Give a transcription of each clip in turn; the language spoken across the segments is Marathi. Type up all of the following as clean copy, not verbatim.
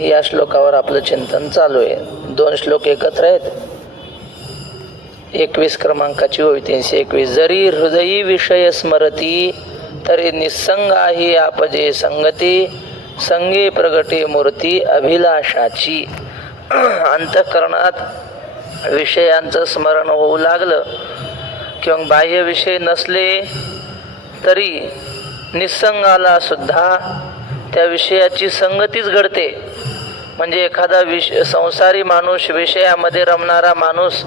या श्लोकावर आपलं चिंतन चालू आहे. 2 श्लोक एकत्र आहेत. 21 क्रमांकाची ओवी 321. जरी हृदयी विषय स्मरती तरी निसंग आहे आपजे संगती, संगे प्रगटे मूर्ती अभिलाषाची. अंतःकरणात विषयांचं स्मरण होऊ लागलं किंवा बाह्य विषय नसले तरी निसंगाला सुद्धा त्या विषयाची संगतीच घडते. म्हणजे एखादा संसारी माणूस, विषयामध्ये रमणारा माणूस,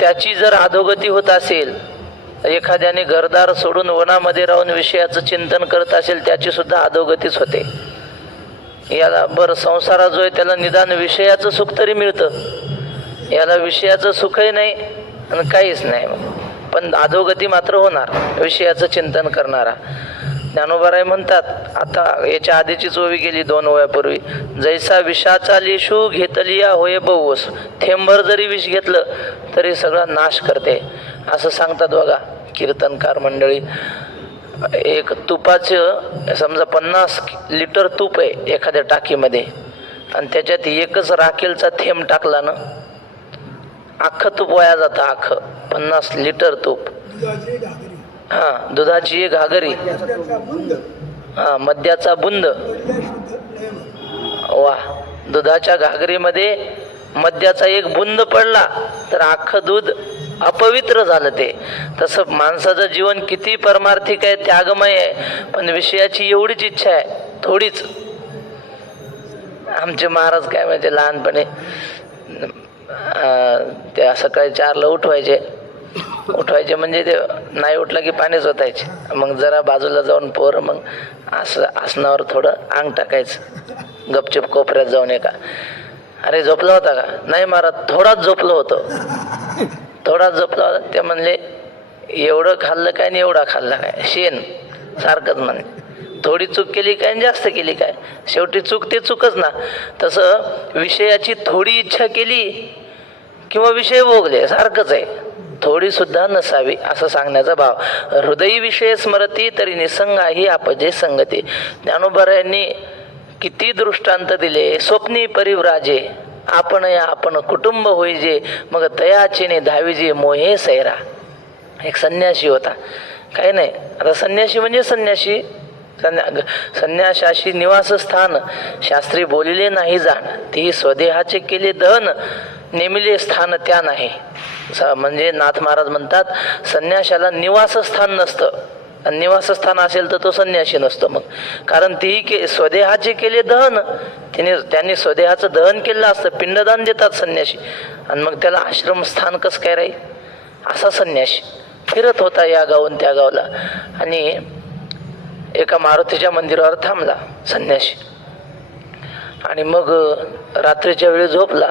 त्याची जर अधोगती होत असेल, एखाद्याने घरदार सोडून वनामध्ये राहून विषयाचं चिंतन करत असेल, त्याची सुद्धा अधोगतीच होते. याला बरं संसारा जो आहे त्याला निदान विषयाचं सुख तरी मिळतं, याला विषयाचं सुखही नाही आणि काहीच नाही, पण अधोगती मात्र होणार विषयाचं चिंतन करणारा. ज्ञानोबाराय म्हणतात, आता याच्या आधीचीच ओवी गेली 2 ओव्यापूर्वी, जैसा विषाचा लेशू घेतलिया होय बहुवस. थेंबर जरी विष घेतलं तरी सगळा नाश करते असं सांगतात बघा कीर्तनकार मंडळी. एक तुपाचं समजा 50 लिटर तूप आहे एखाद्या टाकीमध्ये आणि त्याच्यात एकच राखेलचा थेंब टाकला ना, अख्खं तूप वाया जातं. अख्खं 50 लिटर तूप. दुधाची एक घागरी, मद्याचा बुंद. वा, दुधाच्या घागरीमध्ये मद्याचा एक बुंद पडला तर अख्खं दूध अपवित्र झालं. ते तसं माणसाचं जीवन किती परमार्थिक आहे, त्यागमय आहे, पण विषयाची एवढीच इच्छा आहे, थोडीच. आमचे महाराज काय म्हणजे लहानपणी ते सकाळी 4ला उठवायचे म्हणजे ते नाही उठलं की पाणीच ओतायचे. मग जरा बाजूला जाऊन पोरं मग आसनावर थोडं अंग टाकायचं, गपचूप कोपऱ्यात जाऊन. एका, अरे झोपला होता का? नाही महाराज, थोडाच झोपलो होतो. थोडाच झोपला होता. ते म्हणले, एवढं खाल्लं काय आणि एवढा खाल्ला काय? शेण सारखंच म्हणे. थोडी चूक केली काय आणि जास्त केली काय? शेवटी चूक ते चूकच ना. तसं विषयाची थोडी इच्छा केली किंवा विषय भोगले सारखंच आहे, थोडी सुद्धा नसावी असं सांगण्याचा भाव. हृदयी विषय स्मरती तरी निसंग आहे आपजे संगती. ज्ञानोबारायांनी किती दृष्टांत दिले. स्वप्नी परिव्राजे आपण या आपण कुटुंब होईजे, मग तयाचेने धावीजे मोहे सैरा. एक संन्यासी होता, काही नाही. आता संन्यासी म्हणजे संन्यासी, संन्याशाशी निवासस्थान शास्त्री बोलिले नाही जाण, ती स्वदेहाचे केले दहन, नेमिले स्थान त्या नाही. म्हणजे नाथ महाराज म्हणतात, संन्याशाला निवासस्थान नसतं, आणि निवासस्थान असेल तर तो संन्यासी नसतो. मग कारण तीही स्वदेहाचे केले दहन, त्यांनी स्वदेहाचं दहन केलं असतं, पिंडदान देतात संन्यासी, आणि मग त्याला आश्रमस्थान कसं काय राहील? असा संन्यासी फिरत होता या गावून त्या गावला, आणि एका मारुतीच्या मंदिरावर थांबला संन्यासी. आणि मग रात्रीच्या वेळी झोपला,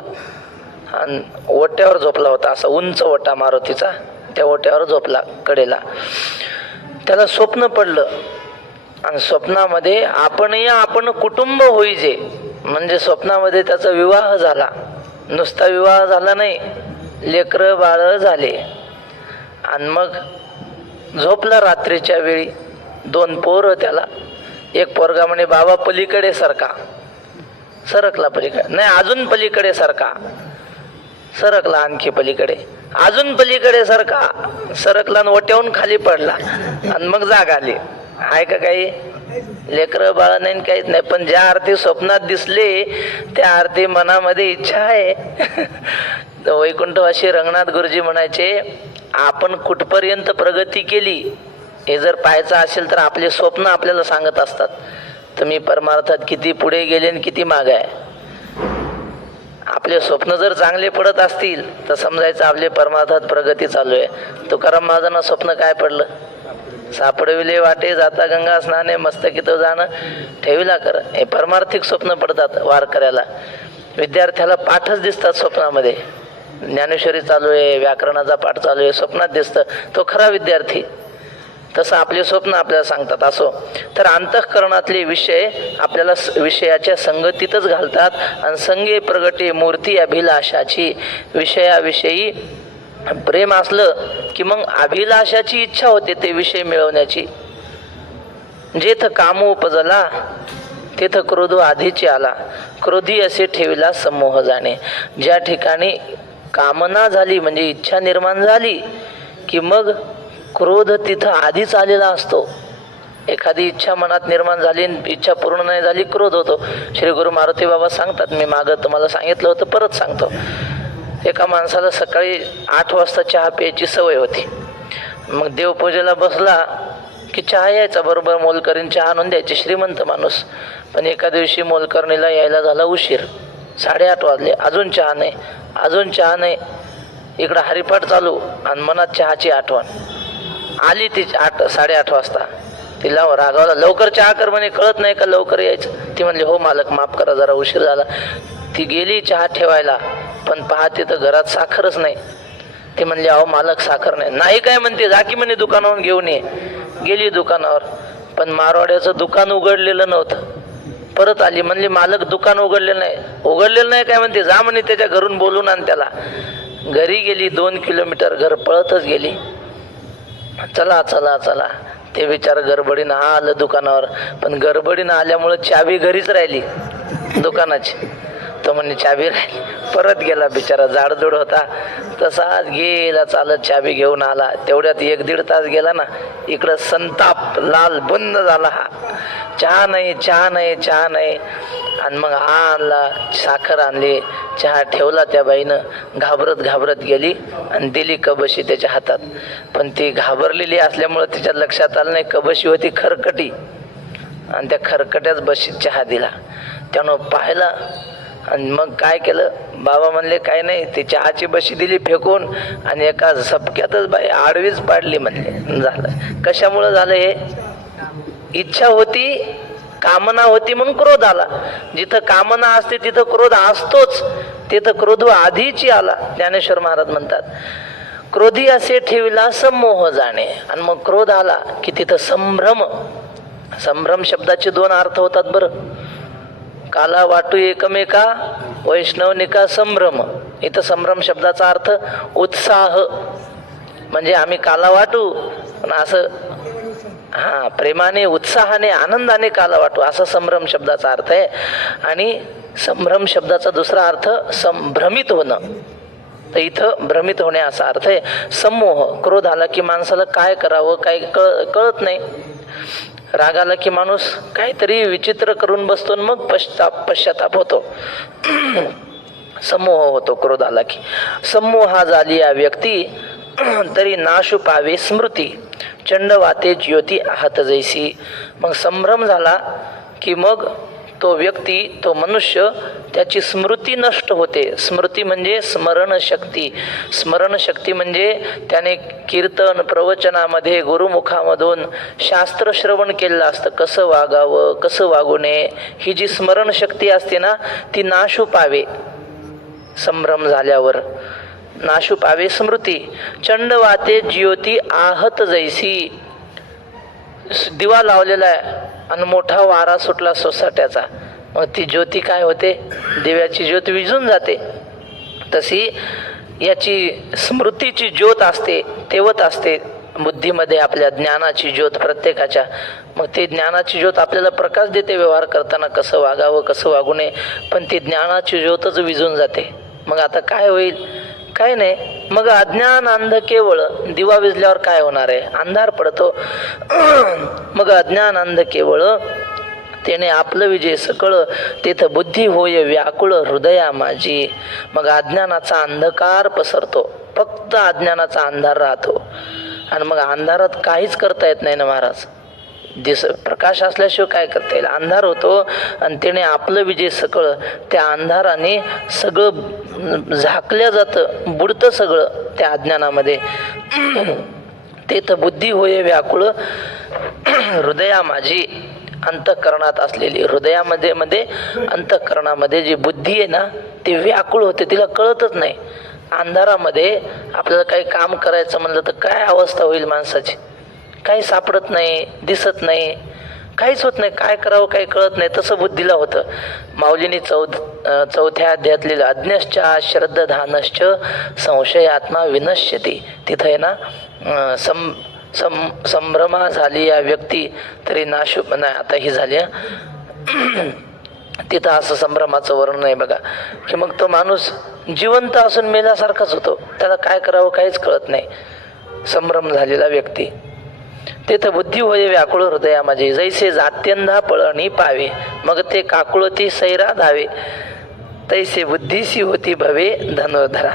आणि ओट्यावर झोपला होता. असा उंच ओटा मारुतीचा, त्या ओट्यावर झोपला कडेला. त्याला स्वप्न पडलं, आणि स्वप्नामध्ये आपण कुटुंब होईजे, म्हणजे स्वप्नामध्ये त्याचा विवाह झाला. नुसता विवाह झाला नाही, लेकरं बाळ झाले. आणि मग झोपला रात्रीच्या वेळी. 2 पोरं त्याला. एक पोरगा म्हणे, बाबा पलीकडे सरका. सरकला पलीकडे, नाही अजून पलीकडे सरका. सरकला आणखी पलीकडे, अजून पलीकडे सरकला आणि ओट्यावून खाली पडला. आणि मग जाग आली. आहे का काही? लेकरं बाळा नाही, काहीच नाही. पण ज्या अर्थी स्वप्नात दिसले त्या अर्थी मनामध्ये इच्छा आहे. वैकुंठवासी रंगनाथ गुरुजी म्हणायचे, आपण कुठपर्यंत प्रगती केली हे जर पाहायचं असेल तर आपले स्वप्न आपल्याला सांगत असतात, तुम्ही परमार्थात किती पुढे गेले आणि किती मागे आहे. आपले स्वप्न जर चांगले पडत असतील तर समजायचं आपले परमार्थात प्रगती चालू आहे. तुकाराम महाराजांना स्वप्न काय पडलं? सापडविले वाटे जाता गंगा स्नाने, मस्तकी तो जाणं ठेविला कर. हे परमार्थिक स्वप्न पडतात वारकऱ्याला. विद्यार्थ्याला पाठच दिसतात स्वप्नामध्ये. ज्ञानेश्वरी चालू आहे, व्याकरणाचा पाठ चालू आहे, स्वप्नात दिसतं, तो खरा विद्यार्थी. तसं आपले स्वप्न आपल्याला सांगतात. असो तर अंतःकरणातले विषय आपल्याला विषयाच्या संगतीतच घालतात, आणि संगे प्रगटे मूर्ती अभिलाषाची. विषयाविषयी प्रेम असलं की मग अभिलाषाची इच्छा होते ते विषय मिळवण्याची. जेथ कामो उपजला तेथ क्रोध आधीची आला. क्रोधी असे ठेविला समोह जाणे. ज्या ठिकाणी कामना झाली म्हणजे इच्छा निर्माण झाली की मग क्रोध तिथं आधीच आलेला असतो. एखादी इच्छा मनात निर्माण झाली, इच्छा पूर्ण नाही झाली, क्रोध होतो. श्री गुरु मारुती बाबा सांगतात, मी मागं तुम्हाला सांगितलं होतं, परत सांगतो. एका माणसाला सकाळी 8 वाजता चहा प्यायची सवय होती. मग देवपूजेला बसला की चहा यायचा, बरोबर मोलकरीण चहा आणून द्यायची, श्रीमंत माणूस. पण एका दिवशी मोलकरणीला यायला झाला उशीर, 8:30 वाजले, अजून चहा नाही, अजून चहा नाही. इकडं हरिपाठ चालू आणि मनात चहाची आठवण आली. ती 8:30 वाजता तिला रागावला, लवकर चहा कर म्हणे, कळत नाही का लवकर यायचं. ती म्हणली, हो मालक माफ करा, जरा उशीर झाला. ती गेली चहा ठेवायला, पण पाहते तर घरात साखरच नाही. ती म्हणली, अहो मालक साखर नाही. नाही काय म्हणते, जा की म्हणे दुकानावरून घेऊन ये. गेली दुकानावर, पण मारवाड्याचं दुकान उघडलेलं नव्हतं. परत आली, म्हणली मालक दुकान उघडलेलं नाही. उघडलेलं नाही काय म्हणते, जा म्हणे त्याच्या घरून बोलून आण त्याला. घरी गेली, 2 किलोमीटर घर पळतच गेली. चला चला चला, ते बिचार गडबडीनं आलं दुकानावर, पण गडबडीनं आल्यामुळं चावी घरीच राहिली दुकानाची. तो म्हणे चावी राहिली. परत गेला बिचारा, जाडजूड होता, तसाच गेला चालत, चावी घेऊन आला. तेवढ्यात 1-1.5 तास गेला ना. इकडं संताप लाल बुंद झाला. हा चहा नाही, चहा नाही, चहा नाही. आणि मग आणला, साखर आणली, चहा ठेवला. त्या बाईनं घाबरत घाबरत गेली आणि दिली कबशी त्याच्या हातात. पण ती घाबरलेली असल्यामुळं तिच्या लक्षात आलं नाही, कबशी होती खरकटी, आणि त्या खरकट्याच बशीत चहा दिला. त्यानं पाहिला आणि मग काय केलं, बाबा म्हणले काय नाही, ती चहाची बशी दिली फेकून आणि एका झपक्यातच बाई आडवीच पाडली म्हणले. झालं कशामुळं झालं हे? इच्छा होती, कामना होती म्हणून क्रोध आला. जिथं कामना असते तिथं क्रोध असतोच, तिथं क्रोध आधीची आला. ज्ञानेश्वर महाराज म्हणतात, क्रोधी असे ठेविला समोह जाणे. आणि मग क्रोध आला की तिथं संभ्रम. संभ्रम शब्दाचे 2 अर्थ होतात बरं. काला वाटू एकमेका, वैष्णवनिका संभ्रम. इथं संभ्रम शब्दाचा अर्थ उत्साह, म्हणजे आम्ही काला वाटू, पण असं प्रेमाने, उत्साहाने, आनंदाने काला वाटू, असा संभ्रम शब्दाचा अर्थ आहे. आणि संभ्रम शब्दाचा दुसरा अर्थ संभ्रमित होणं. तर इथं भ्रमित होणे असा अर्थ आहे. समोह, क्रोध आला की माणसाला काय करावं काय कळत नाही. राग आला की माणूस काहीतरी विचित्र करून बसतो, मग पश्चाताप होतो. समोह होतो क्रोध आला की. समोहा झाली या व्यक्ती तरी नाशू पावे स्मृती, चंड वाते ज्योती आहत जैसी. मग संभ्रम झाला की मग तो व्यक्ती, तो मनुष्य, त्याची स्मृती नष्ट होते. स्मृती म्हणजे स्मरणशक्ती. स्मरणशक्ती म्हणजे त्याने कीर्तन प्रवचनामध्ये गुरुमुखामधून शास्त्र श्रवण केलेलं असतं, कसं वागावं कसं वागू नये, ही जी स्मरणशक्ती असते ना, ती नाशू पावे. संभ्रम झाल्यावर नाशू पावे स्मृती. चंड वाते ज्योती आहत जैसी. दिवा लावलेला आहे आणि मोठा वारा सुटला सोसाट्याचा, मग ती ज्योती काय होते, दिव्याची ज्योत विझून जाते. तशी याची स्मृतीची ज्योत असते, तेवत असते बुद्धीमध्ये, आपल्या ज्ञानाची ज्योत प्रत्येकाच्या. मग ती ज्ञानाची ज्योत आपल्याला प्रकाश देते व्यवहार करताना, कसं वागावं कसं वागू नये. पण ती ज्ञानाची ज्योतच विझून जाते. मग आता काय होईल? काय नाही. मग अज्ञान अंध केवळ. दिवा विझल्यावर काय होणार आहे? अंधार पडतो. मग अज्ञान अंध केवळ त्याने आपलं विजय सकळ, तेथ बुद्धी होय व्याकुळ हृदया माझी. मग अज्ञानाचा अंधकार पसरतो, फक्त अज्ञानाचा अंधार राहतो. आणि मग अंधारात काहीच करता येत नाही ना महाराज. प्रकाश असल्याशिवाय काय करता येईल? अंधार होतो आणि त्याने आपलं विजय सकळ, त्या अंधाराने सगळं झाकल्या जातं, बुडतं सगळं त्या अज्ञानामध्ये. तेथ बुद्धी होय व्याकुळ हृदया माझी. अंतःकरणात असलेली, हृदयामध्ये अंतःकरणामध्ये जी बुद्धी आहे ना, ती व्याकुळ होते, तिला कळतच नाही. अंधारामध्ये आपल्याला काही काम करायचं म्हणलं तर काय अवस्था होईल माणसाची? काही सापडत नाही, दिसत नाही, काहीच होत नाही, काय करावं काही कळत नाही. तसं बुद्धीला होतं. माऊलींनी 4थ्या अध्यायातले अज्ञश्च श्रद्धानश्च संशयात्मा विनश्यती, तिथं आहे ना, संभ्रमा झाली या व्यक्ती तरी नाशू नाही, आता ही झाली तिथं असं संभ्रमाचं वर्णन आहे बघा, की मग तो माणूस जिवंत असून मेल्यासारखाच होतो, त्याला काय करावं काहीच कळत नाही. संभ्रम झालेला व्यक्ती. तेथ बुद्धी होय व्याकुळ हृदया माझे, जैसे जात्यंधा पळणी पावे, मग ते काकुळती सैरा धावे, तैसे बुद्धीसी होती भवे धनुर्धरा.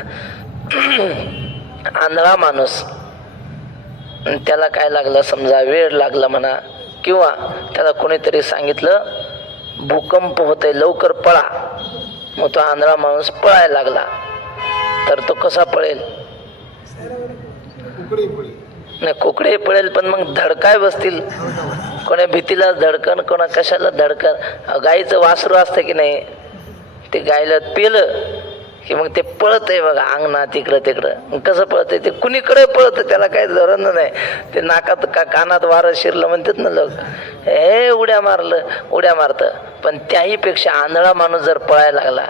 आंधळा माणूस, त्याला काय लागलं समजा, वेळ लागला म्हणा, किंवा त्याला कोणीतरी सांगितलं भूकंप होतोय लवकर पळा, मग तो आंधळा माणूस पळायला लागला, तर तो कसा पळेल? नाही, कुकडे पळेल, पण मग धडकाय बसतील, कोणा भीतीला धडकन, कोणा कशाला धडकन. गाईचं वासरू असतं की नाही, ते गायला पेलं की मग ते पळत आहे बघा अंगणात इकडं तिकडं. कसं पळतंय ते? कुणीकडे पळतं, त्याला काही धरण नाही. ते नाकात का कानात वारं शिरलं म्हणतात ना लोक, हे उड्या मारतं. पण त्याही पेक्षा आंधळा माणूस जर पळायला लागला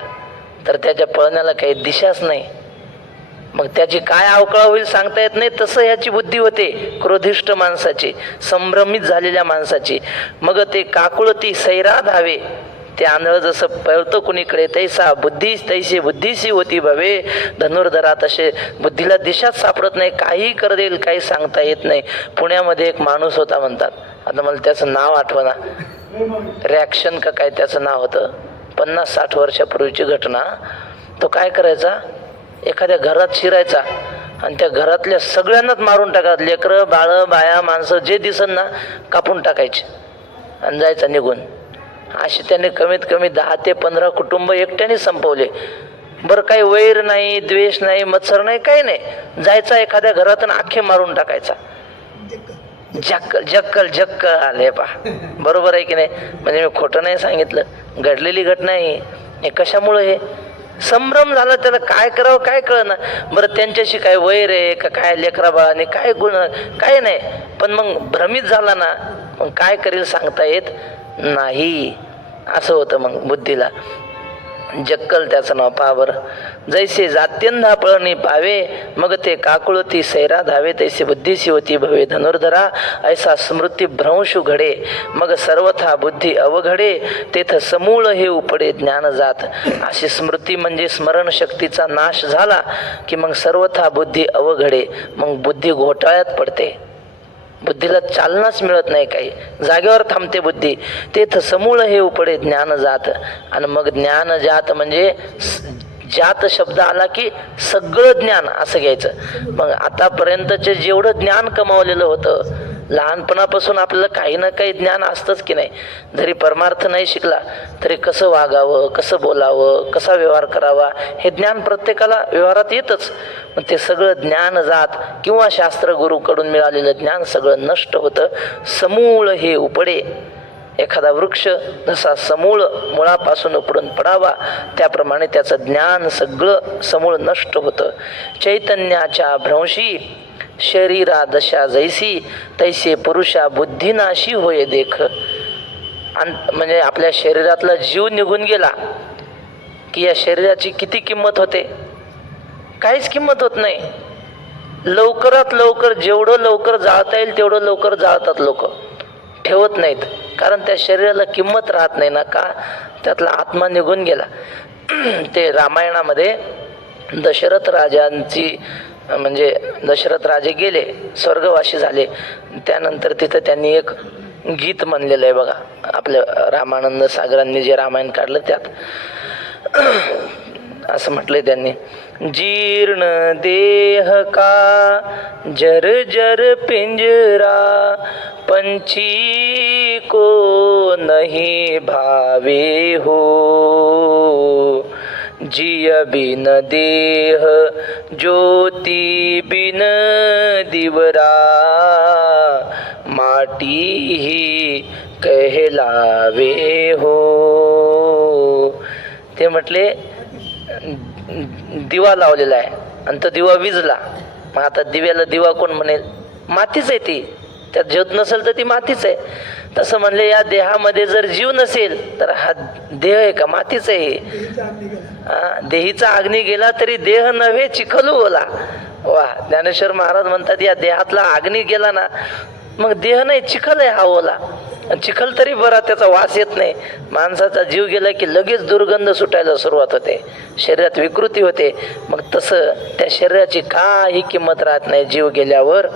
तर त्याच्या पळण्याला काही दिशाच नाही, मग त्याची काय अवकळा होईल सांगता येत नाही. तसं ह्याची बुद्धी होते क्रोधिष्ट माणसाची, संभ्रमित झालेल्या माणसाची. मग ते काकुळती सैरा धावे, ते आंधळ जसं पळतो कुणीकडे, तैसा तैसे बुद्धीशी होती भवे धनुर्धरा. तसे बुद्धीला दिशाच सापडत नाही, काही कर देईल काही सांगता येत नाही. पुण्यामध्ये एक माणूस होता म्हणतात, आता मला त्याचं नाव आठवना, रिॲक्शन का काय त्याचं नाव होतं. 50-60 वर्षापूर्वीची घटना. तो काय करायचा, एखाद्या घरात शिरायचा आणि त्या घरातल्या सगळ्यांनाच मारून टाकायचं, लेकरं बाळं बाया माणसं जे दिसन ना कापून टाकायचे आणि जायचा निघून. असे त्याने कमीत कमी 10 ते 15 कुटुंब एकट्याने संपवले. बरं, काही वैर नाही, द्वेष नाही, मत्सर नाही, काही नाही. जायचा एखाद्या घरात आणि अख्खे मारून टाकायचा. जक्कल आले पहा, बरोबर आहे की नाही? म्हणजे मी खोटं नाही सांगितलं, घडलेली घटना आहे. हे कशामुळे? हे संभ्रम झाला, त्याला काय करावं काय कळना. बरं, त्यांच्याशी काय वैर आहे का काय, लेकरा बाळाने काय गुण, काय नाही. पण मग भ्रमित झाला ना, मग काय करेल सांगता येत नाही. असं होतं मग बुद्धीला. जक्कल त्याचं नाव पहा बरं. जैसे जात्यंधा पळणी पावे, मग ते काकुळती सैरा धावे, तैसे बुद्धीशी होती भवे धनुर्धरा. ऐसा स्मृती भ्रंशु घडे, मग सर्वथा बुद्धी अवघडे, तेथ समूळ हे उपडे ज्ञान जात. अशी स्मृती म्हणजे स्मरणशक्तीचा नाश झाला की मग सर्वथा बुद्धी अवघडे, मग बुद्धी घोटाळ्यात पडते. बुद्धीला चालनाच मिळत नाही, काही जागेवर थांबते बुद्धी. तेथ समूळ हे उपडे ज्ञान जात. आणि मग ज्ञान जात म्हणजे जात शब्द आला की सगळं ज्ञान असं घ्यायचं. मग आतापर्यंतचे जेवढं ज्ञान कमावलेलं होतं, लहानपणापासून आपल्याला काही ना काही ज्ञान असतंच की नाही. जरी परमार्थ नाही शिकला तरी कसं वागावं, कसं बोलावं, कसा व्यवहार करावा, हे ज्ञान प्रत्येकाला व्यवहारात येतच. मग ते सगळं ज्ञान जात किंवा शास्त्र गुरुकडून मिळालेलं ज्ञान सगळं नष्ट होतं. समूळ हे उपडे, एखादा वृक्ष जसा समूळ मुळापासून उपडून पडावा त्याप्रमाणे त्याचं ज्ञान सगळं समूळ नष्ट होतं. चैतन्याच्या भ्रंशी शरीरा दशा जैसी, तैसे पुरुषा बुद्धिनाशी होय देख. म्हणजे आपल्या शरीरातला जीव निघून गेला की या शरीराची किती किंमत होते? काहीच किंमत होत नाही. लवकरात लवकर, जेवढं लवकर जाळता येईल तेवढं लवकर जाळतात लोक, ठेवत नाहीत. कारण त्या शरीराला किंमत राहत नाही ना, का? त्यातला आत्मा निघून गेला. ते रामायणामध्ये दशरथ राजांची, म्हणजे दशरथ राजे गेले, स्वर्गवासी झाले. त्यानंतर तिथं त्यांनी एक गीत म्हणलेलं आहे बघा, आपल्या रामानंद सागरांनी जे रामायण काढलं त्यात असं म्हटलंय त्यांनी, जीर्ण देह का जर्जर पिंजरा, पंछी को नहीं भावे हो, जिय बिन देह ज्योति बिन दिवरा, माटी ही कहलावे हो. ते म्हटले दिवा लावलेला आहे आणि तो दिवा विजला, मग आता दिव्याला दिवा कोण म्हणेल? मातीच आहे ती, त्यात ज्योत नसेल तर ती मातीच आहे. तसं म्हणले या देहामध्ये जर जीव नसेल तर हा देह आहे का? मातीच आहे. देहीचा अग्नी गेला तरी देह नव्हे चिखलू ओला. वा, ज्ञानेश्वर महाराज म्हणतात या देहातला अग्नी गेला ना मग देह नाही, चिखल आहे हा ओला. चिखल तरी बरा, त्याचा वास येत नाही. माणसाचा जीव गेला की लगेच दुर्गंध सुटायला सुरुवात होते, शरीरात विकृती होते. मग तसं त्या शरीराची काही किंमत राहत नाही जीव गेल्यावर.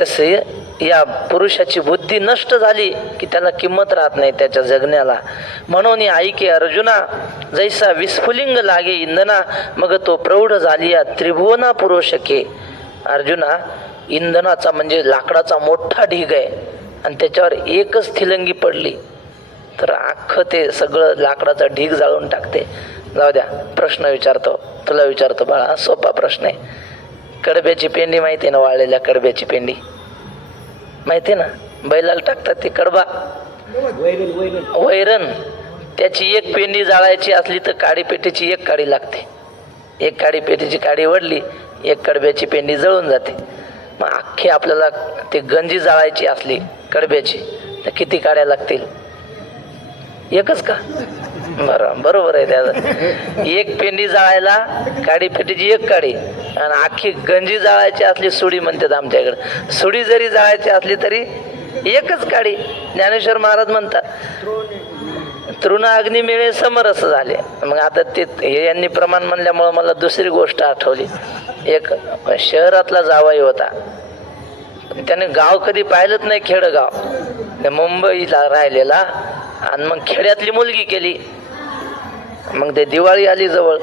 तसे या पुरुषाची बुद्धी नष्ट झाली की त्याला किंमत राहत नाही त्याच्या जगण्याला. म्हणून ऐके अर्जुना, जैसा विस्फुलिंग लागे इंधना, मग तो प्रौढ झाली या त्रिभुवना पुरुषके. अर्जुना, इंधनाचा म्हणजे लाकडाचा मोठा ढीग आहे आणि त्याच्यावर एकच थिलंगी पडली तर अख्खं ते सगळं लाकडाचा ढीग जाळून टाकते. जाऊ द्या, प्रश्न विचारतो, तुला विचारतो बाळा, सोपा प्रश्न आहे. कडब्याची पेंडी माहिती आहे ना? वाळलेल्या कडब्याची पेंडी माहिती आहे ना? बैलाला टाकतात ती कडबा, वैरण. त्याची एक पेंडी जाळायची असली तर काडी पेटीची एक काडी लागते. एक काडी पेटीची काडी वडली, एक कडब्याची पेंडी जळून जाते. मग अख्खी आपल्याला ती गंजी जाळायची असली कडब्याची तर किती काड्या लागतील? एकच का? बरोबर आहे. त्याचं एक पेंडी जाळायला काडी पेटीची एक काडी, आणि अख्खी गंजी जाळायची असली, सुडी म्हणतात आमच्याकडे, सुडी जरी जाळायची असली तरी एकच काडी. ज्ञानेश्वर महाराज म्हणतात तृण अग्नी मिळे समरस झाले. मग आता ते हे यांनी प्रमाण म्हणल्यामुळं मला दुसरी गोष्ट आठवली. एक शहरातला जावई होता, त्याने गाव कधी पाहिलंच नाही, खेडगाव, मुंबईला राहिलेला, आणि मग खेड्यातली मुलगी केली. मग ते दिवाळी आली जवळ,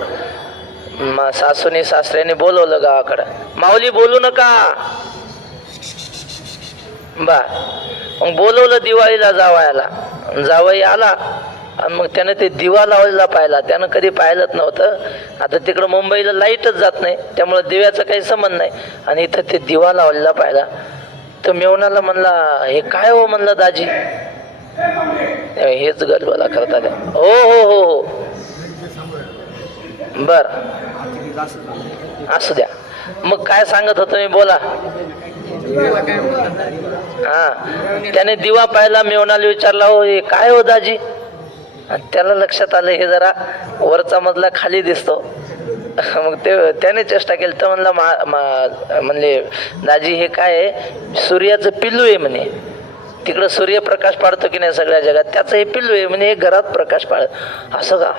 सासूने सासऱ्याने बोलवलं गावाकडं. माऊली बोलू नका बा. मग बोलवलं दिवाळीला जावयाला. जावई आला आणि मग त्यानं ते दिवा लावलेला पाहिला. त्यानं कधी पाहिलंच नव्हतं. आता तिकडं मुंबईला लाईटच जात नाही, त्यामुळं दिव्याचा काही संबंध नाही. आणि इथं ते दिवा लावलेला पाहिला. तर मेवणाला म्हणला, हे काय हो? म्हणलं दाजी. हेच गलबला करतात. हो हो हो हो, बर, असू द्या. मग काय सांगत होतो मी? बोला. हा, त्याने दिवा पाहिला, मेवणाला विचारला, हो हे काय हो दाजी? त्याला लक्षात आलं हे जरा वरचा मजला खाली दिसतो. मग त्याने चेष्टा केली. तर म्हणला, म्हणले दाजी हे काय आहे? सूर्याचं पिल्लू आहे म्हणे. तिकडं सूर्यप्रकाश पाडतो की नाही सगळ्या जगात, त्याचं हे पिल्लू आहे म्हणे, हे घरात प्रकाश पाड. असं का?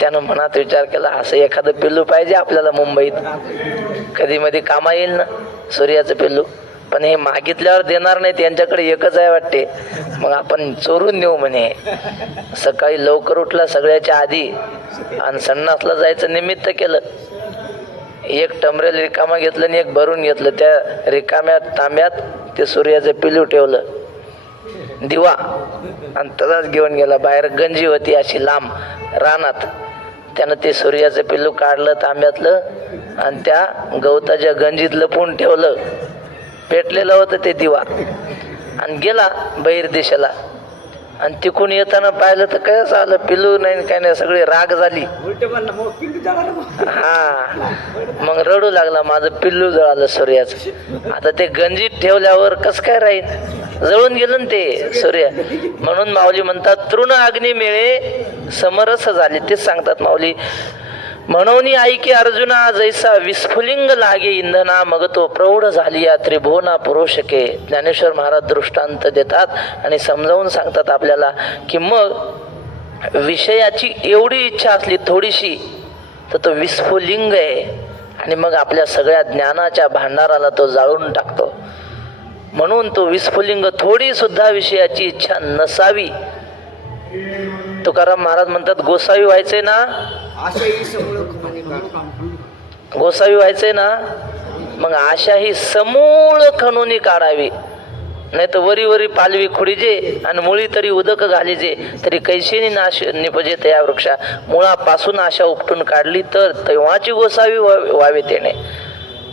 त्यानं मनात विचार केला, असं एखादं पिल्लू पाहिजे आपल्याला मुंबईत, कधी मध्ये कामा येईल ना सूर्याचं पिल्लू. पण हे मागितल्यावर देणार नाहीत, यांच्याकडे एकच आहे वाटते. मग आपण चोरून नेऊ म्हणे. सकाळी लवकर उठला सगळ्याच्या आधी आणि संडासला जायचं निमित्त केलं. एक टमरेल रिकामा घेतलं आणि एक भरून घेतलं. त्या रिकाम्या तांब्यात ते सूर्याचं पिल्लू ठेवलं, दिवा, आणि तसाच घेऊन गेला. बाहेर गंजी होती अशी लांब रानात. त्यानं ते सूर्याचं पिल्लू काढलं तांब्यातलं आणि त्या गवताच्या गंजीत लपवून ठेवलं. पेटलेलं होतं ते दिवा, आणि गेला बहिर देशाला. आणि तिकून येताना पाहिलं तर काय झालं, पिल्लू नाही काय नाही, सगळी राग झाली. हा, मग रडू लागला, माझं पिल्लू जळालं सूर्याचं. आता ते गंजीत ठेवल्यावर कस काय राहील? जळून गेलं ना ते सूर्य. म्हणून माऊली म्हणतात तृण अग्नी मिळे समरस झाले. तेच सांगतात माऊली. म्हणून ऐके अर्जुना, जैसा विस्फुलिंग लागे इंधना, मग तो प्रौढ झाली या त्रिभुवना पुरुषके. ज्ञानेश्वर महाराज दृष्टांत देतात आणि समजावून सांगतात आपल्याला की मग विषयाची एवढी इच्छा असली थोडीशी तर तो विस्फुलिंग आहे, आणि मग आपल्या सगळ्या ज्ञानाच्या भांडाराला तो जाळून टाकतो. म्हणून तो विस्फुलिंग थोडी सुद्धा विषयाची इच्छा नसावी. तुकाराम महाराज म्हणतात गोसावी व्हायचंय ना, गोसावी व्हायचंय ना, मग आशा ही समूळ खणून काढावी. नाही तर वरी वरी पालवी खुडीजे आणि मुळी तरी उदक घालीजे, तरी कैशीनी नाश निपजे त्या वृक्षा. मुळापासून आशा उपटून काढली तर तेव्हाची गोसावी व्हावे तेने.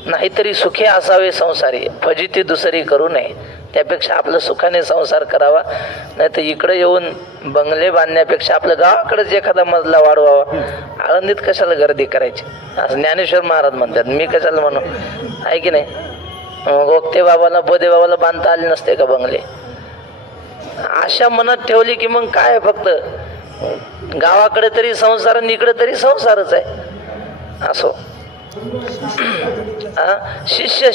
नाहीतरी सुखे असावे संसारी, फजिती दुसरी करू नये. त्यापेक्षा आपलं सुखाने संसार करावा. नाही तर इकडे येऊन बंगले बांधण्यापेक्षा आपलं गावाकडेच एखादा मजला वाढवावा. आळंदीत कशाला गर्दी करायची, असं ज्ञानेश्वर महाराज म्हणतात. मी कशाला म्हणू, आहे की नाही? गोगते बाबाला बोधे बाबाला बांधता आले नसते का बंगले? आशा मनात ठेवली की मग काय, फक्त गावाकडे तरी संसार आणि इकडे तरी संसारच आहे. असो, शिष्य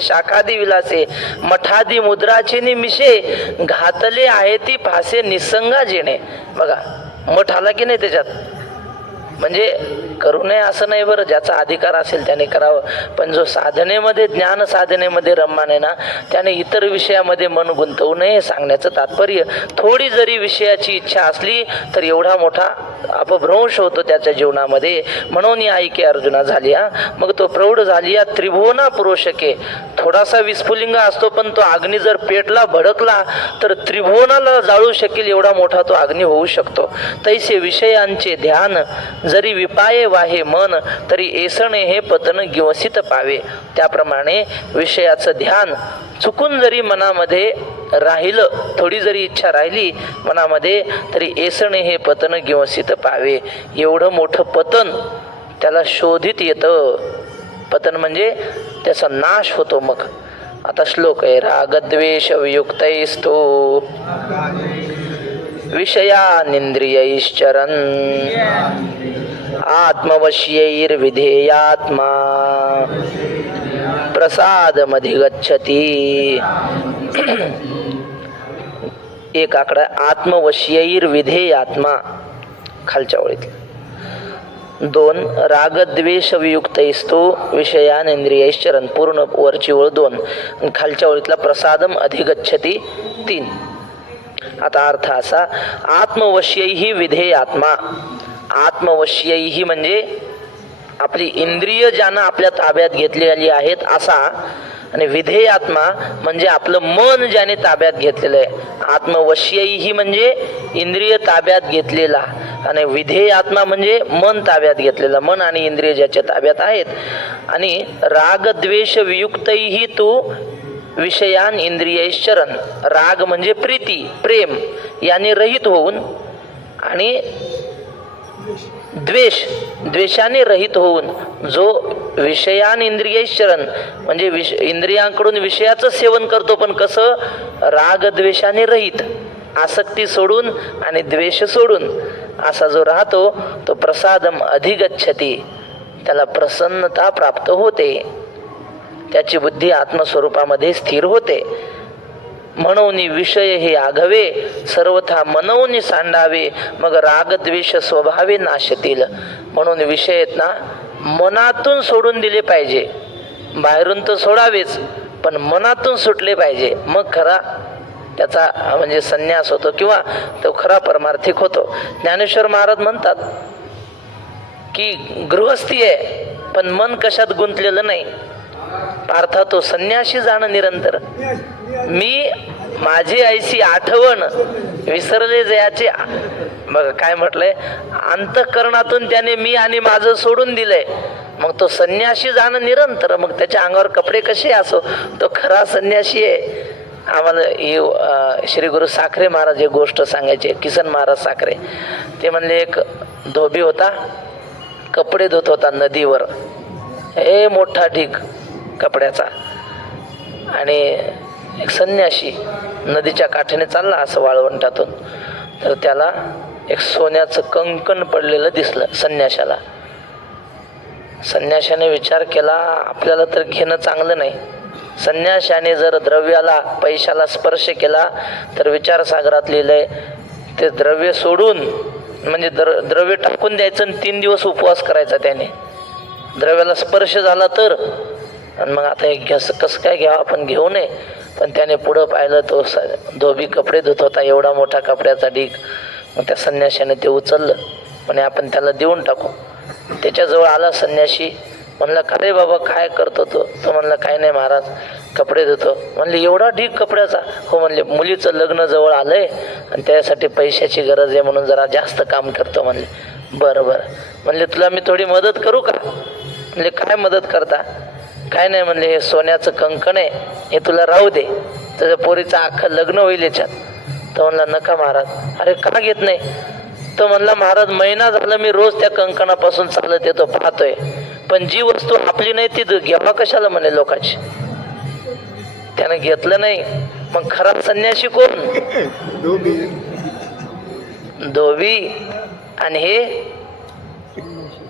शाखादी विलासे मठादी मुद्राचे निमिषे घातले आहे ती फासे निसंगा जेणे. बघा मठ आला की नाही त्याच्यात. म्हणजे करू नये असं नाही बरं, ज्याचा अधिकार असेल त्याने करावं. पण जो साधनेमध्ये ज्ञान साधनेमध्ये रममान आहे ना, त्याने इतर विषयामध्ये मन गुंतवू नये सांगण्याचं तात्पर्य. थोडी जरी विषयाची इच्छा असली तर एवढा मोठा अपभ्रंश होतो त्याच्या जीवनामध्ये. म्हणून या ऐके अर्जुना झाली मग तो प्रौढ झाली त्रिभुवना पुरुषके. थोडासा विस्फुलिंग असतो पण तो अग्नी जर पेटला भडकला तर त्रिभुवनाला जाळू शकेल एवढा मोठा तो अग्नी होऊ शकतो. तैसे विषयांचे ध्यान जरी विपाये वाहे मन तरी ऐसणे हे पतन गिवसित पावे. त्याप्रमाणे विषयाचं ध्यान चुकून जरी मनामध्ये राहिलं, थोडी जरी इच्छा राहिली मनामध्ये तरी ऐसणे हे पतन गिवसित पावे. एवढं मोठं पतन त्याला शोधित येतं. पतन म्हणजे त्याचा नाश होतो. मग आता श्लोक आहे. रागद्वेष वियुक्तैस्तो विषयानिंद्रियैश्चरन् आत्मवश्यैर्विधेयात्मा प्रसादमधिगच्छति. एक आकडा आत्मवश्यैर्विधेयात्मा खालच्या ओळीत. 2 रागद्वेष वियुक्तैस्तो विषयानिंद्रियैश्चरन् पूर्ण वरची ओळ 2 आणि खालच्या ओळीतला प्रसादम अधिगच्छति 3. आता अर्थ असा आत्मवश्यैहि विधेयात्मा. आत्मवश्यैहि म्हणजे आपली इंद्रिय ज्यानं आपल्या ताब्यात घेतलेली आहेत असा, आणि विधेयात्मा म्हणजे आपलं मन ज्याने ताब्यात घेतलेलं आहे. आत्मवश्यैहि म्हणजे इंद्रिय ताब्यात घेतलेला आणि विधेयात्मा म्हणजे मन ताब्यात घेतलेला. मन आणि इंद्रिय ज्याच्या ताब्यात आहेत. आणि रागद्वेष वियुक्तैहि तू विषयान इंद्रियैश्चरन्. राग म्हणजे प्रीती प्रेम याने रहित होऊन आणि द्वेषाने रहित होऊन जो विषयान इंद्रियैश्चरन् म्हणजे इंद्रियांकडून विषयाचं सेवन करतो. पण कसं? रागद्वेषाने रहित, आसक्ती सोडून आणि द्वेष सोडून असा जो राहतो तो प्रसादम अधिगच्छति. त्याला प्रसन्नता प्राप्त होते. त्याची बुद्धी आत्मस्वरूपामध्ये स्थिर होते. म्हणून विषय हे आघवे सर्वथा मनवून सांडावे मग रागद्वेष स्वभावे नाशतील. म्हणून विषय आहेत ना मनातून सोडून दिले पाहिजे. बाहेरून तर सोडावेच पण मनातून सुटले पाहिजे. मग खरा त्याचा म्हणजे संन्यास होतो किंवा तो खरा परमार्थिक होतो. ज्ञानेश्वर महाराज म्हणतात की गृहस्थी आहे पण मन कशात गुंतलेलं नाही. अर्थात तो संन्यासी जाणं निरंतर. मी माझी आईची आठवण विसरले जयाचे. बघा काय म्हटलंय, अंतःकरणातून त्याने मी आणि माझं सोडून दिलंय. मग तो संन्यासी जाणं निरंतर. मग त्याच्या अंगावर कपडे कसे असो तो खरा संन्यासी आहे. आम्हाला ही श्री गुरु साखरे महाराज एक गोष्ट सांगायचे. किसन महाराज साखरे ते म्हणले एक धोबी होता, कपडे धुत होता नदीवर. हे मोठा ढीग कपड्याचा. आणि एक संन्यासी नदीच्या काठीने चालला असं वाळवंटातून. तर त्याला एक सोन्याचं कंकण पडलेलं दिसलं संन्याशाला. संन्याशाने विचार केला आपल्याला तर घेणं चांगलं नाही. संन्याशाने जर द्रव्याला पैशाला स्पर्श केला तर विचारसागरात लिहिलंय ते द्रव्य सोडून म्हणजे द्रव्य टाकून द्यायचं आणि 3 दिवस उपवास करायचा त्याने. द्रव्याला स्पर्श झाला तर. आणि मग आता एक कसं काय घ्यावं आपण घेऊ नये. पण त्याने पुढं पाहिलं तो धोबी कपडे धुत होता एवढा मोठा कपड्याचा ढीग. मग त्या संन्याशाने ते उचललं म्हणे आपण त्याला देऊन टाकू. त्याच्याजवळ आला संन्याशी. म्हणलं का रे बाबा काय करतो तो? तो म्हणलं काय नाही महाराज कपडे धुतो. म्हणले एवढा ढीग कपड्याचा? हो म्हणले मुलीचं लग्न जवळ आलंय आणि त्यासाठी पैशाची गरज आहे म्हणून जरा जास्त काम करतो. म्हणले बरं बरं. म्हणले तुला मी थोडी मदत करू का? म्हणले काय मदत करता? काय नाही म्हणले हे सोन्याचं कंकण आहे हे तुला राहू दे, त्याच्या पोरीचं अख्खं लग्न होईल याच्यात. तो म्हणला नका महाराज. अरे का घेत नाही? तो म्हणला महाराज महिना झाला मी रोज त्या कंकणापासून चालत येतो पाहतोय पण जी वस्तू आपली नाही ती घ्यावा कशाला म्हणे लोकांची. त्यानं घेतलं नाही. मग खरा संन्यासी कोण? धोबी आणि हे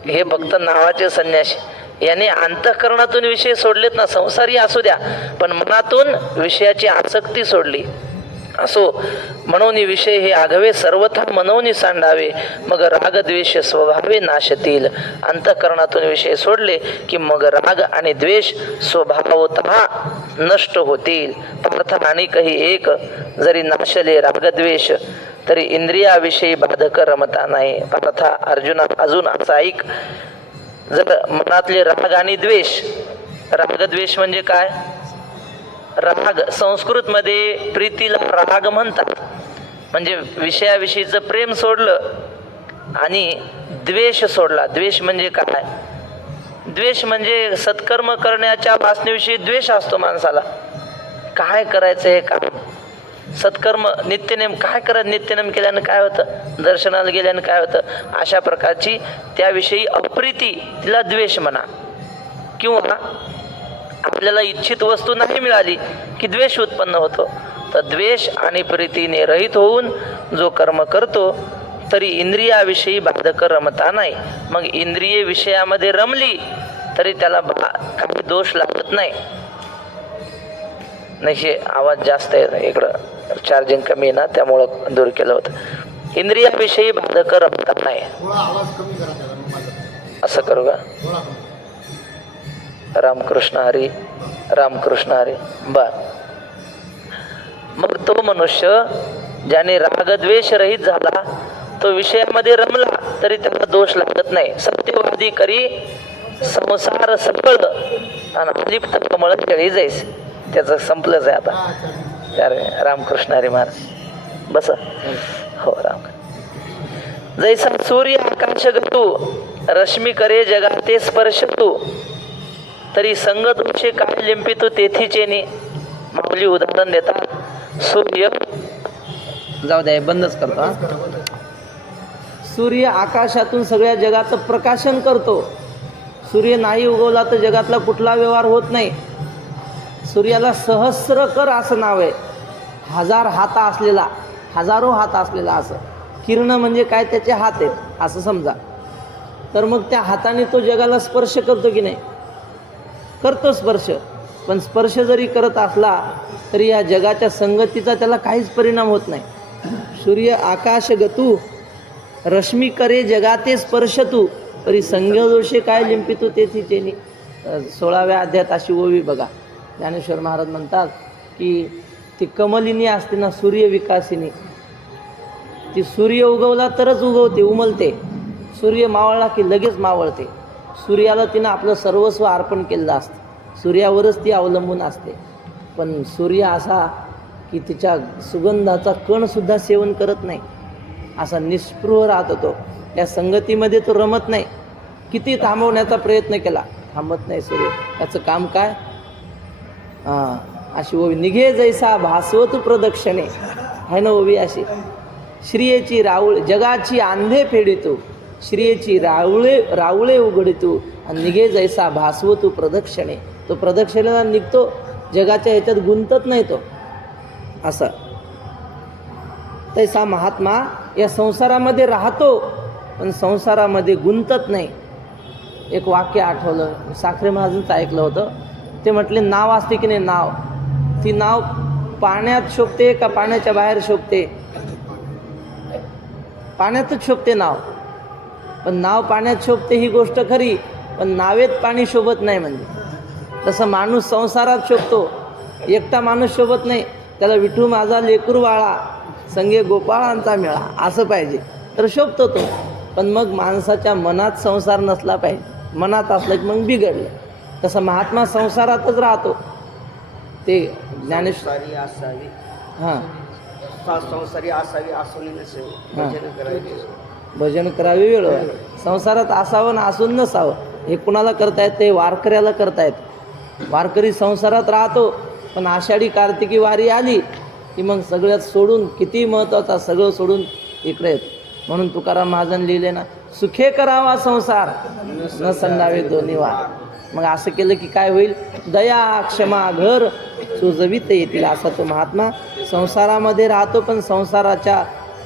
हे फक्त नावाचे संन्यासी. याने अंतःकरणातून विषय सोडलेत ना, संसारी असू द्या, पण मनातून विषयाची आसक्ती सोडली. असो म्हणून विषय हे आघवे सर्वथा मनवून सांडावे, मग राग द्वेष स्वभावे नाशतील. अंतःकरणातून विषय सोडले की मग राग आणि द्वेष स्वभावतः नष्ट होतील. पार्थ आणि काही एक जरी नाशले रागद्वेष तरी इंद्रियाविषयी बाधक रमता नाही. पार्था अर्जुना अजून असा ऐक, जर मनातले राग आणि द्वेष, रागद्वेष म्हणजे काय? राग संस्कृत मध्ये प्रीतीला राग म्हणतात, म्हणजे विषयाविषयीचं प्रेम सोडलं आणि द्वेष सोडला. द्वेष म्हणजे काय? द्वेष म्हणजे सत्कर्म करण्याच्या वासनेविषयी द्वेष असतो माणसाला. काय करायचं हे काम, सत्कर्म नित्यनेम काय करत, नित्यनेम केल्यानं काय होतं, दर्शनाला गेल्यानं काय होतं, अशा प्रकारची त्याविषयी अप्रीती, तिला द्वेष म्हणा. किंवा आपल्याला इच्छित वस्तू नाही मिळाली की द्वेष उत्पन्न होतो. तर द्वेष आणि प्रीतीने रहित होऊन जो कर्म करतो तरी इंद्रियाविषयी बाधक रमता नाही. मग इंद्रिय विषयामध्ये रमली तरी त्याला काही दोष लागत नाही. हे आवाज जास्त आहे इकडं, चार्जिंग कमी आहे ना, त्यामुळं दूर केलं होतं. इंद्रियाविषयी बाधक रमता नाही. असं करू का? रामकृष्ण हरी, रामकृष्ण हरी. बर, मग तो मनुष्य ज्याने रागद्वेष रहित झाला, तो विषयामध्ये रमला तरी त्याला दोष लागत नाही. सत्यवादी करी संसार सफळ आणि अलिप्त कमळ केळी जायस. त्याचं संपलंच आहे आता. अरे रामकृष्ण हरी महाराज बस. हो राम. जैसा सूर्य आकाश गतू रश्मी करे जगाते स्पर्श तू तरी संग तुमचे काय लिंपितो तेथीचे ने. माऊली उदाहरण देतात. सूर्य, जाऊ द्या बंदच करतो. सूर्य आकाशातून सगळ्या जगाचं प्रकाशन करतो. सूर्य नाही उगवला तर जगातला कुठला व्यवहार होत नाही. सूर्याला सहस्रकर असं नाव आहे. हजार हात असलेला, हजारो हात असलेला. असं किरण म्हणजे काय, त्याचे हात आहेत असं समजा. तर मग त्या हाताने तो जगाला स्पर्श करतो की नाही? करतो स्पर्श. पण स्पर्श जरी करत असला तरी या जगाच्या संगतीचा त्याला काहीच परिणाम होत नाही. सूर्य आकाश गतू रश्मी करे जगाते स्पर्श तू तरी संज्ञदोषे काय लिंपितो तेथीचे नि. 16व्या अध्यायात अशी ओवी बघा. ज्ञानेश्वर महाराज म्हणतात की ती कमलिनी असते ना, सूर्य विकासिनी, ती सूर्य उगवला तरच उगवते, उमलते. सूर्य मावळला की लगेच मावळते. सूर्याला तिनं आपलं सर्वस्व अर्पण केलेलं असतं. सूर्यावरच ती अवलंबून असते. पण सूर्य असा की तिच्या सुगंधाचा कणसुद्धा सेवन करत नाही, असा निष्पृह राहत होतो. त्या संगतीमध्ये तो रमत नाही. किती थांबवण्याचा प्रयत्न केला, थांबत नाही सूर्य. त्याचं काम काय? अशी ओवी. निघे जैसा भास्वत प्रदक्षिणे आहे ना ओवी अशी. श्रियेची राऊळ जगाची आंधे फेडितो, श्रियेची राऊळे उघडितो आणि निघे जैसा भास्वत प्रदक्षिणे. तो प्रदक्षिणेला निघतो, जगाच्या ह्याच्यात गुंतत नाही तो. असं तैसा महात्मा या संसारामध्ये राहतो पण संसारामध्ये गुंतत नाही. एक वाक्य आठवलं, साखरे महाराजांचं ऐकलं होतं. ते म्हटले नाव असते की नाही, नाव, ती नाव पाण्यात शोभते का पाण्याच्या बाहेर शोभते? पाण्यातच शोभते नाव. पण नाव पाण्यात शोभते ही गोष्ट खरी, पण नावेत पाणी शोभत नाही. म्हणजे तसं माणूस संसारात शोभतो, एकटा माणूस शोभत नाही. त्याला विठू माझा लेकरू बाळा संगे गोपाळांचा मेळा असं पाहिजे तर शोभतो तो. पण मग माणसाच्या मनात संसार नसला पाहिजे. मनात असलं की मग बिघडलं. तसं महात्मा संसारातच राहतो. ते ज्ञानेश्वरी असावी, हां संसारी असावी, असोनी नसावी, भजन करावे वेळोवेळी. संसारात असावं ना असून नसावं हे कुणाला करता येतं? हे वारकऱ्याला करता येतं. वारकरी संसारात राहतो पण आषाढी कार्तिकी वारी आली की मग सगळ्यात सोडून, किती महत्त्वाचा, सगळं सोडून इकडे येतो. म्हणून तुकाराम महाजन लिहिले ना, सुखे करावा संसार न संडावे दोन्ही वार. मग असं केलं की काय होईल? दया क्षमा घर सुजवित येतील. असा तो महात्मा संसारामध्ये राहतो पण संसाराच्या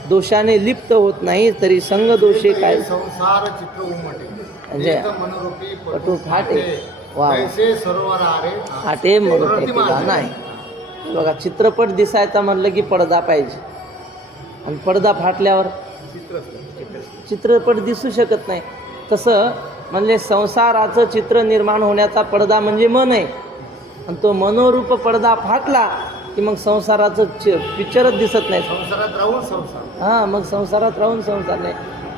दोषाने लिप्त होत नाही. तरी संग दोषे काय संसार चित्र उमटे. म्हणजे मनोरूपी पटू फाटे वा कैसे सरोवर आरे फाटे मग प्रतिभा नाही. बघा, चित्रपट दिसायचा म्हणलं की पडदा पाहिजे, आणि पडदा फाटल्यावर चित्रपट दिसू शकत नाही. तसं म्हणजे संसाराचं चित्र निर्माण होण्याचा पडदा म्हणजे मन आहे, आणि तो मनोरूप पडदा फाटला की मग संसाराचं पिक्चरच दिसत नाही. संसारात राहून संसार. हां, मग संसारात राहून संसार नाही.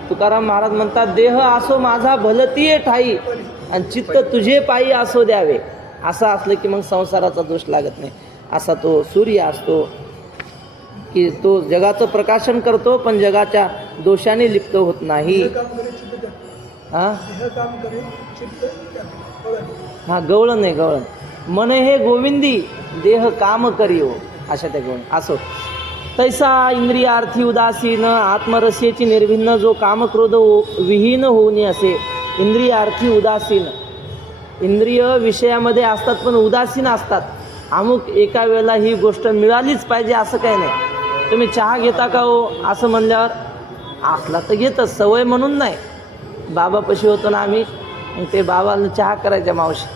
तुकाराम महाराज म्हणतात, देह असो माझा भलतीये ठाई, आणि चित्त तुझे पायी असो द्यावे. असं असलं की मग संसाराचा दोष लागत नाही. असा तो सूर्य असतो की तो जगाचं प्रकाशन करतो, पण जगाच्या दोषाने लिप्त होत नाही. हां हां, गवळण नाही, गवळण. मन हे गोविंदी देह काम करियो, अशा त्या गवळण. असो तैसा इंद्रियार्थी उदासीन आत्मरस्येची निर्भिन्न जो कामक्रोध विहीन होऊनी असे. इंद्रियार्थी उदासीन, इंद्रिय विषयामध्ये असतात पण उदासीन असतात. अमुक एका वेळेला ही गोष्ट मिळालीच पाहिजे असं काही नाही. तुम्ही चहा घेता का हो असं म्हणल्यावर असला तर घेतच, सवय म्हणून नाही. बाबापाशी होतो ना आम्ही, मग ते बाबाला चहा करायच्या मावशी,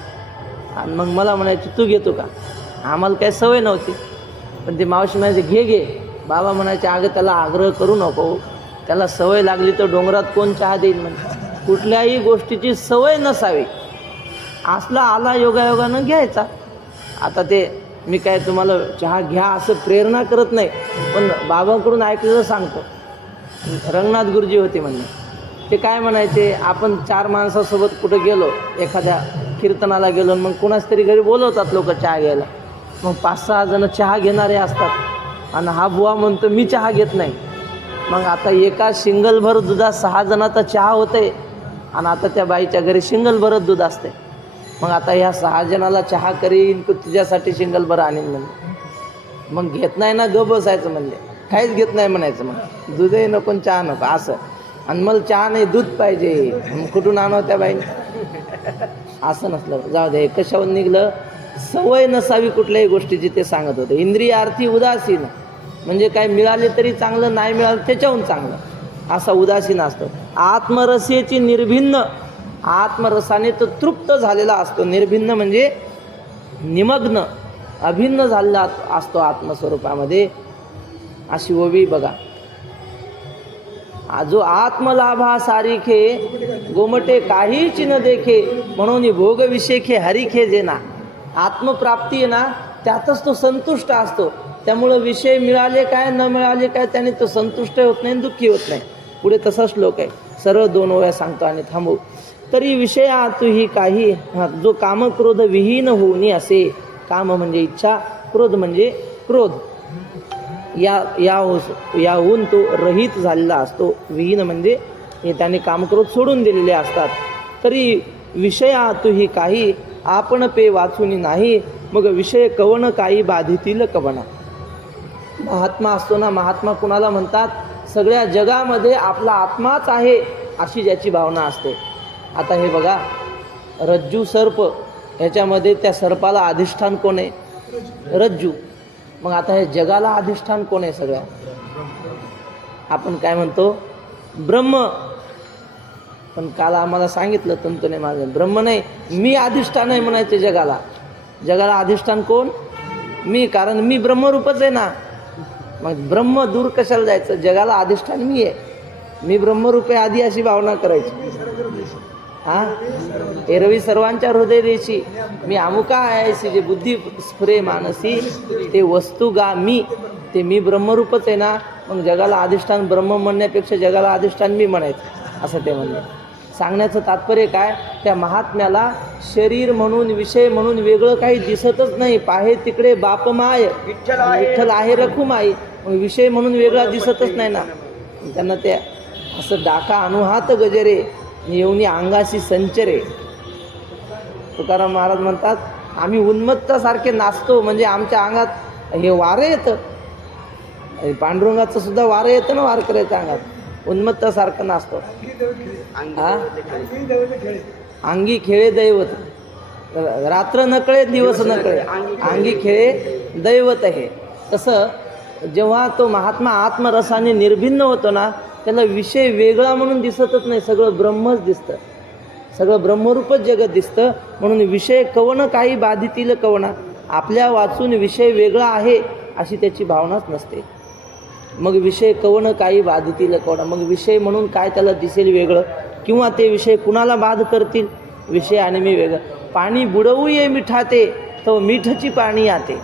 आणि मग मला म्हणायची तू घेतो का. आम्हाला काही सवय नव्हती, पण ते मावशी म्हणायचे घे घे. बाबा म्हणायचे अगं त्याला आग्रह करू नको, त्याला सवय लागली तर डोंगरात कोण चहा देईल. म्हणजे कुठल्याही गोष्टीची सवय नसावी, असला आला योगायोगानं घ्यायचा. आता ते मी काय तुम्हाला चहा घ्या असं प्रेरणा करत नाही, पण बाबांकडून ऐकलेलं सांगतो. रंगनाथ गुरुजी होते म्हणणे, ते काय म्हणायचे, आपण 4 माणसासोबत कुठं गेलो, एखाद्या कीर्तनाला गेलो, मग कुणाच तरी घरी बोलवतात लोक चहा घ्यायला. मग 5-6 जण चहा घेणारे असतात, आणि हा बुवा म्हणतो मी चहा घेत नाही. मग आता एका शिंगलभर दुधात 6 जणांचा चहा होते, आणि आता त्या बाईच्या घरी शिंगलभरच दूध असते. मग आता ह्या 6 जणाला चहा करीन की तुझ्यासाठी शिंगलभर आणीन म्हणले. मग घेत नाही ना, ग बसायचं म्हणले, काहीच घेत नाही म्हणायचं. मग दूधही नको चहा नको असं, आणि मला चहा नाही दूध पाहिजे. मग कुठून आणव त्या बाईने. असं नसलं, जाऊ दे. कशावरून निघलं, सवय नसावी कुठल्याही गोष्टीची ते सांगत होते. इंद्रियार्थी उदासीन म्हणजे काय, मिळाले तरी चांगलं, नाही मिळालं त्याच्याहून चांगलं, असा उदासीन असतो. आत्मरसेची निर्भिन्न, आत्मरसाने तो तृप्त झालेला असतो. निर्भिन्न म्हणजे निमग्न, अभिन्न झालेला असतो आत्मस्वरूपामध्ये. अशी ओवी बघा, जो आत्मलाभा सारिखे गोमटे काहीच न देखे, म्हणून भोगविषेखे हरिखे जेना. आत्मप्राप्ती आहे ना, त्यातच तो संतुष्ट असतो. त्यामुळं विषय मिळाले काय न मिळाले काय त्याने तो संतुष्ट होत नाही, दुःखी होत नाही. पुढे तसा श्लोक आहे, सरळ 2 ओव्या सांगतो आणि थांबू. तरी विषयातु ही काही, जो कामक्रोध विहीन होऊनी असे. काम म्हणजे इच्छा, क्रोध म्हणजे क्रोध, याहून तो रहित झालेला असतो. विहीन म्हणजे हे त्याने कामक्रोध सोडून दिलेले असतात. तरी विषयातु ही काही आपण पे वाचूनी नाही, मग विषय कवन काही बाधितील कवना. महात्मा असतो ना, महात्मा कुणाला म्हणतात, सगळ्या जगामध्ये आपला आत्माच आहे अशी ज्याची भावना असते. आता हे बघा, रज्जू सर्प, ह्याच्यामध्ये त्या सर्पाला अधिष्ठान कोण आहे, रज्जू. मग आता हे जगाला अधिष्ठान कोण आहे सगळ्या, आपण काय म्हणतो, ब्रह्म. पण काल आम्हाला सांगितलं तंतुने माझं, ब्रह्म नाही, मी अधिष्ठान आहे म्हणायचे जगाला. जगाला अधिष्ठान कोण, मी, कारण मी ब्रह्मरूपच आहे ना. मग ब्रह्म दूर कशाला जायचं, जगाला अधिष्ठान मी आहे, मी ब्रह्मरूप आहे आधी, अशी भावना करायची. हां, एरवी सर्वांच्या हृदय रेशी, मी अमुका आहे जे बुद्धी स्फुरे मानसी, ते वस्तू गा मी, ते मी ब्रह्मरूपच आहे ना. मग जगाला अधिष्ठान ब्रह्म म्हणण्यापेक्षा जगाला अधिष्ठान मी म्हणायचं, असं ते म्हणले. सांगण्याचं तात्पर्य काय, त्या महात्म्याला शरीर म्हणून, विषय म्हणून वेगळं काही दिसतच नाही. पाहे तिकडे बाप माय, विठ्ठल आहे रखुमाई, मग विषय म्हणून वेगळा दिसतच नाही ना. त्यांना ते असं डाका अनुहात गजरे, येऊनी अंगाशी संचरे. तुकाराम महाराज म्हणतात, आम्ही उन्मत्तासारखे नाचतो, म्हणजे आमच्या अंगात हे वारं येतं. पांडुरंगाचं सुद्धा वारं येतं ना वारकऱ्याच्या अंगात, उन्मत्तासारखं नाचतो. हा, अंगी खेळे दैवत, रात्र नकळे दिवस नकळे, अंगी खेळे दैवत आहे. तसं जेव्हा तो महात्मा आत्मरसाने निर्भिन्न होतो ना, त्याला विषय वेगळा म्हणून दिसतच नाही, सगळं ब्रह्मच दिसतं. सगळं ब्रह्मरूपच जगत दिसतं. म्हणून विषय कवण काही बाधितील कवणा, आपल्या वाचून विषय वेगळा आहे अशी त्याची भावनाच नसते. मग विषय कवण काही बाधितील कवणा, मग विषय म्हणून काय त्याला दिसेल वेगळं, किंवा ते विषय कुणाला बाध करतील. विषय आणि मी वेगळं. पाणी बुडवू ये मिठाते तो मीठची पाणी आते.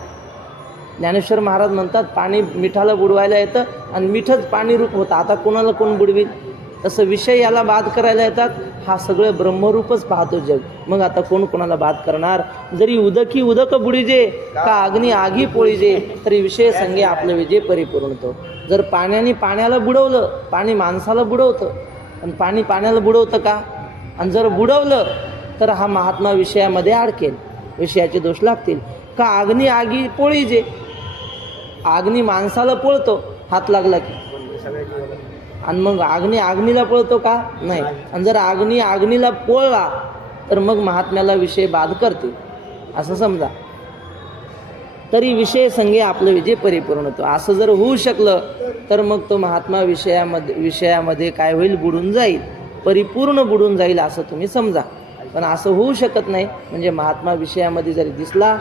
ज्ञानेश्वर महाराज म्हणतात पाणी मिठाला बुडवायला येतं आणि मिठच पाणी रूप होतं. आता कोणाला कोण बुडवील. तसं विषय याला बाध करायला येतात. हा सगळं ब्रह्मरूपच पाहतो जग. मग आता कोण कोणाला बाध करणार. जरी उदकी उदक बुडीजे का अग्नी आगी पोळीजे, तरी विषय संगे आपलं विजय परिपूर्णतो. जर पाण्याने पाण्याला बुडवलं, पाणी माणसाला बुडवतं, आणि पाणी पाण्याला बुडवतं का. आणि जर बुडवलं तर हा महात्मा विषयामध्ये अडकेल, विषयाचे दोष लागतील. का अग्नी आगी पोळीजे, अग्नी माणसाला पोळतो हात लागला की, आणि मग अग्नीला पळतो का नाही. आणि जर अग्नीला पोळला तर मग महात्म्याला विषय बाध करते असं समजा. तरी विषय संगे आपलं विजय परिपूर्ण होतो. असं जर होऊ शकलं तर मग तो महात्मा विषयामध्ये काय होईल, बुडून जाईल, परिपूर्ण बुडून जाईल असं तुम्ही समजा. पण असं होऊ शकत नाही. म्हणजे महात्मा विषयामध्ये जरी दिसला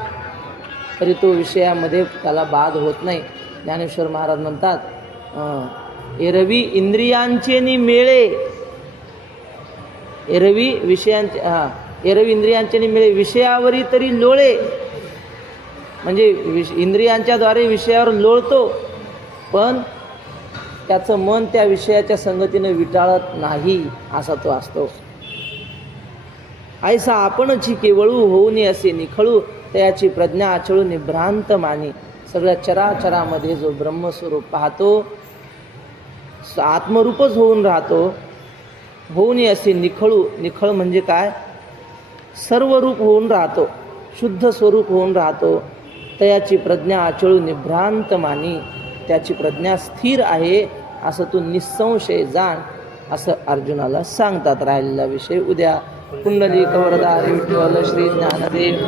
तरी तो विषयामध्ये त्याला बाध होत नाही. ज्ञानेश्वर महाराज म्हणतात एरवी इंद्रियांचे नि मेळे, एरवी इंद्रियांचे नि मेळे विषयावरी तरी लोळे. म्हणजे इंद्रियांच्याद्वारे विषयावर लोळतो, पण त्याचं मन त्या विषयाच्या संगतीने विटाळत नाही असा तो असतो. ऐसा आपणची केवळू होऊनी असे निखळू, त्याची प्रज्ञा आचळू निभ्रांत मानी. सगळ्या चराचरामध्ये जो ब्रह्मस्वरूप पाहतो, आत्मरूपच होऊन राहतो. होऊनी असे निखळू, निखळ म्हणजे काय, सर्व रूप होऊन राहतो, शुद्ध स्वरूप होऊन राहतो. त्याची प्रज्ञा आचळू निभ्रांत मानी, त्याची प्रज्ञा स्थिर आहे असं तू निसंशय जाण, असं अर्जुनाला सांगतात. राहिलेला विषय उद्या. कुंडली कवरदारी विठ्ठल श्री ज्ञानदेव.